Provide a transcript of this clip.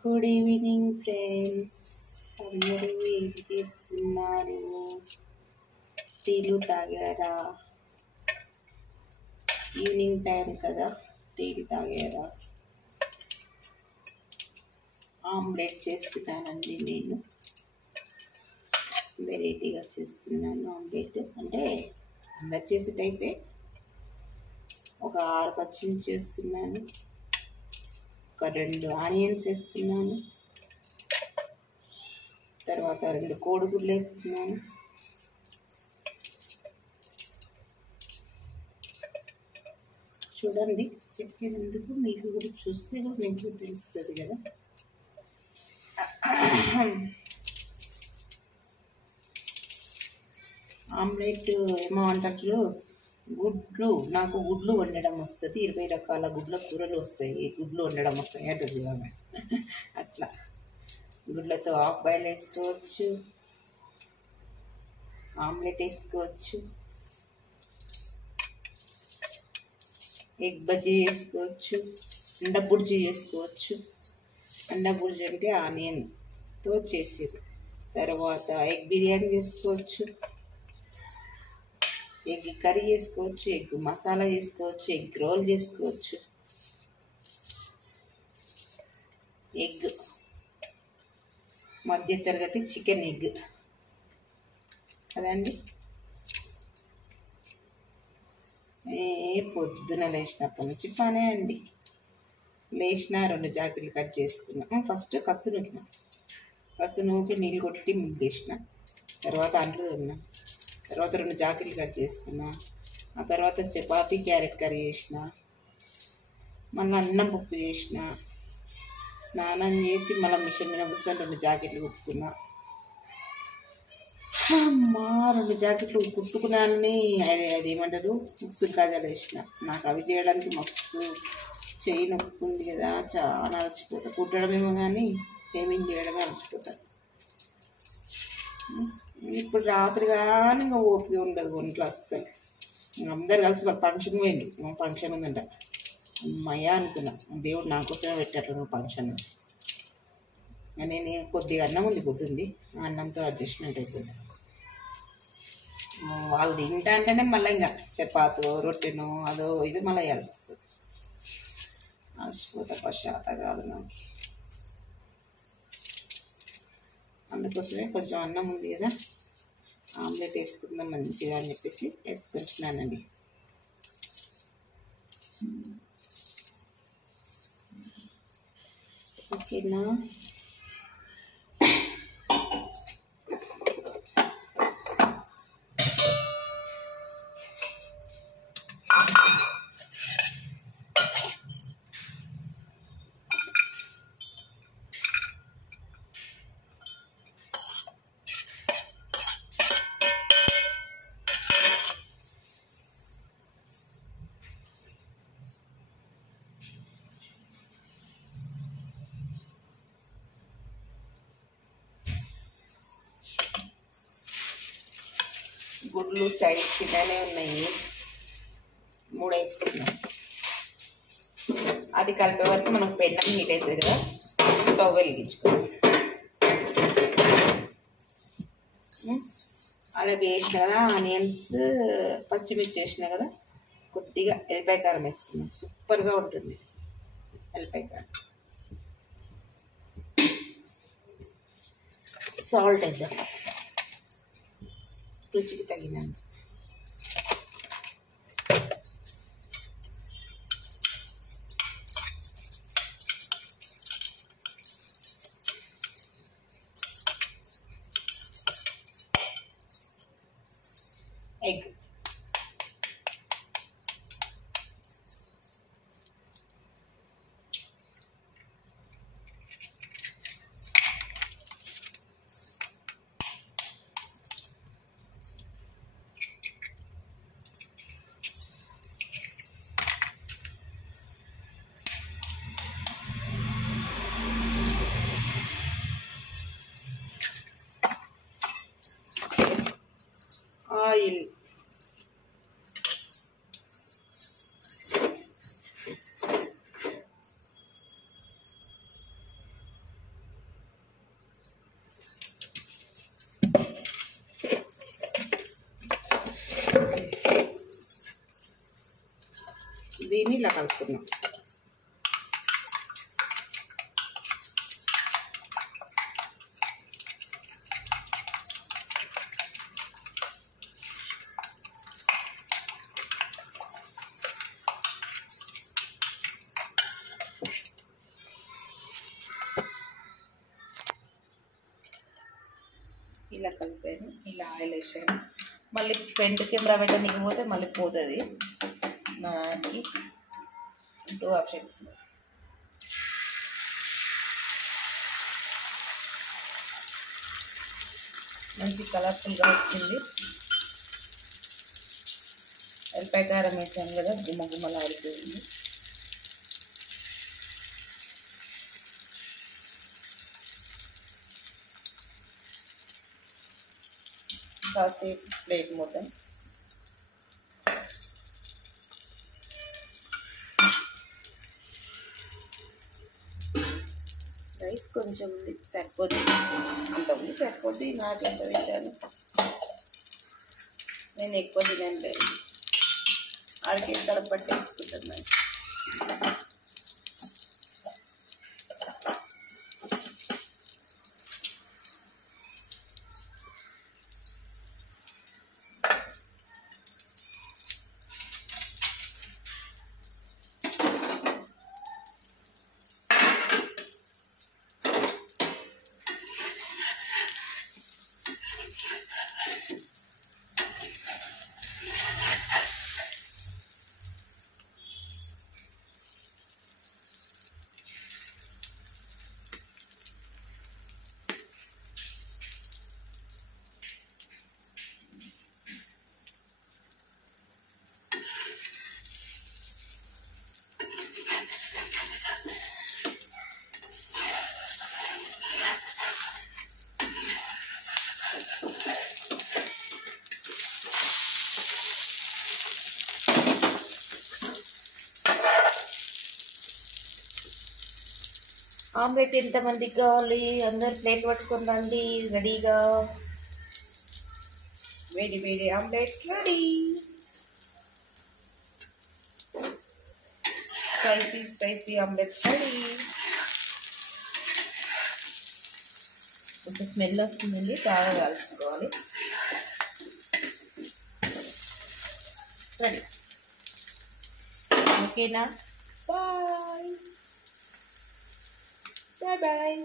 Good evening friends. అందరూ ఏం చేస్తున్నారు? టీలు తాగారా? ఈవినింగ్ టైం కదా, టీలు తాగారా? ఆమ్లెట్ చేస్తున్నానండి. నేను వెరైటీగా చేస్తున్నాను ఆమ్లెట్. అంటే అందరు చేసే టైపే. ఒక 6 పచ్చిమిర్చి చేస్తున్నాను, ఒక 2 ఆనియన్స్ వేస్తున్నాను, తర్వాత 2 కోడిగుడ్లు వేస్తున్నాను, చూడండి. చెప్పేందుకు మీకు కూడా చూస్తే కూడా మీకు తెలుస్తుంది కదా. ఆమ్లెట్ ఏమో అంటారు, గుడ్లు. నాకు గుడ్లు వండడం వస్తుంది. 20 రకాల గుడ్ల కూరలు వస్తాయి, గుడ్లు వండడం వస్తాయి అంటుంది ఆమె. అట్లా గుడ్లతో హాఫ్ బాయిల్ వేసుకోవచ్చు, ఆమ్లెట్ వేసుకోవచ్చు, ఎగ్ బజ్జీ చేసుకోవచ్చు, అండ బుర్జీ చేసుకోవచ్చు. అండ బుర్జీ అంటే ఆనియన్తో చేసేది. తర్వాత ఎగ్ బిర్యానీ చేసుకోవచ్చు, ఎగ్ కర్రీ చేసుకోవచ్చు, ఎగ్ మసాలా చేసుకోవచ్చు, ఎగ్ రోల్ చేసుకోవచ్చు, ఎగ్ మధ్య తరగతి చికెన్ ఎగ్ కదండి. పొద్దున లేచినప్పటి నుంచి పనే అండి. లేచిన 2 జాకెట్లు కట్ చేసుకున్నా. ఫస్ట్ కసు నూకిన, కసు నూకి నీళ్ళు కొట్టి ముద్దేసిన, తర్వాత అంట్లు తిన్నా, తర్వాత 2 జాకెట్లు కట్ చేసుకున్నా, ఆ తర్వాత చపాతీ క్యారెట్ కర్రీ చేసిన, మళ్ళీ అన్నం పప్పు చేసిన, స్నానం చేసి మళ్ళీ మిషన్ మీద కూర్చొని 2 జాకెట్లు కుట్టుకున్నా. అమ్మా 2 జాకెట్లు కుట్టుకున్నానని అది ఏమంటారు, ముక్సులు కాజాలు వేసిన. నాకు అవి చేయడానికి మస్తు చెయ్యి నొప్పి ఉంది కదా, చాలా అలసిపోతా. కుట్టడమేమో కానీ పేమెంట్ చేయడమే అలసిపోతా. ఇప్పుడు రాత్రి కానీ ఇంకా ఓపిక ఉండదు ఒంట్లో అస్సలు. అందరు కలిసి వాళ్ళ ఫంక్షన్ పోయింది. ఫంక్షన్ ఉందంట. అమ్మయ్య అనుకున్నా, దేవుడు నా కోసమే పెట్టాడు ఫంక్షన్. నేను కొద్దిగా అన్నం ఉంది, పొద్దుంది, ఆ అన్నంతో అడ్జస్ట్మెంట్ అయిపోయింది. వాళ్ళు తింటా అంటేనే మళ్ళీ ఇంకా చపాతో రొట్టెను అదో ఇది మళ్ళీ వేయాల్సి వస్తుంది. అలసిపోతా, పశ్చాత కాదు నాకు. అందుకోసమే కొంచెం అన్నం ఉంది కదా, ఆమ్లెట్ వేసుకుందాం మంచిగా అని చెప్పేసి వేసుకుంటున్నానండి. ఓకేనా? గుడ్లు సైడ్ చిన్ననే ఉన్నాయి, 3 వేసుకున్నాం. అది కలిపే వరకు మనకు పెన్నం హీట్ అవుతుంది కదా, స్టవ్ వెలిగించుకోవాలి. అలా వేసిన కదా ఆనియన్స్, పచ్చిమిర్చి వేసిన కదా, కొద్దిగా ఎల్లిపాయ కారం వేసుకున్నాం. సూపర్గా ఉంటుంది ఎల్లిపాయ కారం. సాల్ట్ వేద్దాం రుచికి తగినంత. ఎగ్ దీన్ని ఇలా కలుపుకున్నాం. ఇలా కలిపాను, ఇలా ఆయిల్ వేసాను. మళ్ళీ ఫ్రంట్ కెమెరా పెట్టడానికి పోతే మళ్ళీ పోతుంది. నాకు 2 ఆప్షన్స్. మంచి కలర్ఫుల్గా వచ్చింది. ఎల్లిపాయ కారం వేసాను కదా, గుమ్మ గుమ్మలా అయిపోయింది. కాసేపు ప్లేట్ మూద్దాం. రైస్ కొంచెం ఉంది, సరిపోద్ది. అంత ఉంది, సరిపోద్ది. నాకు ఎంత తింటాను, నేను ఎక్కువ తినలేదు. ఆడికి తడపట్టి వేసుకుంటున్నాను. ఆమ్లెట్ ఎంతమందికి కావాలి? అందరు ప్లేట్ పట్టుకొని రండి. రెడీగా వేడి వేడి omelette ready. Spicy spicy omelette ready. కొంచెం స్మెల్ వస్తుందండి, బాగా కలుసుకోవాలి. రెడీ. ఓకేనా? Bye bye bye.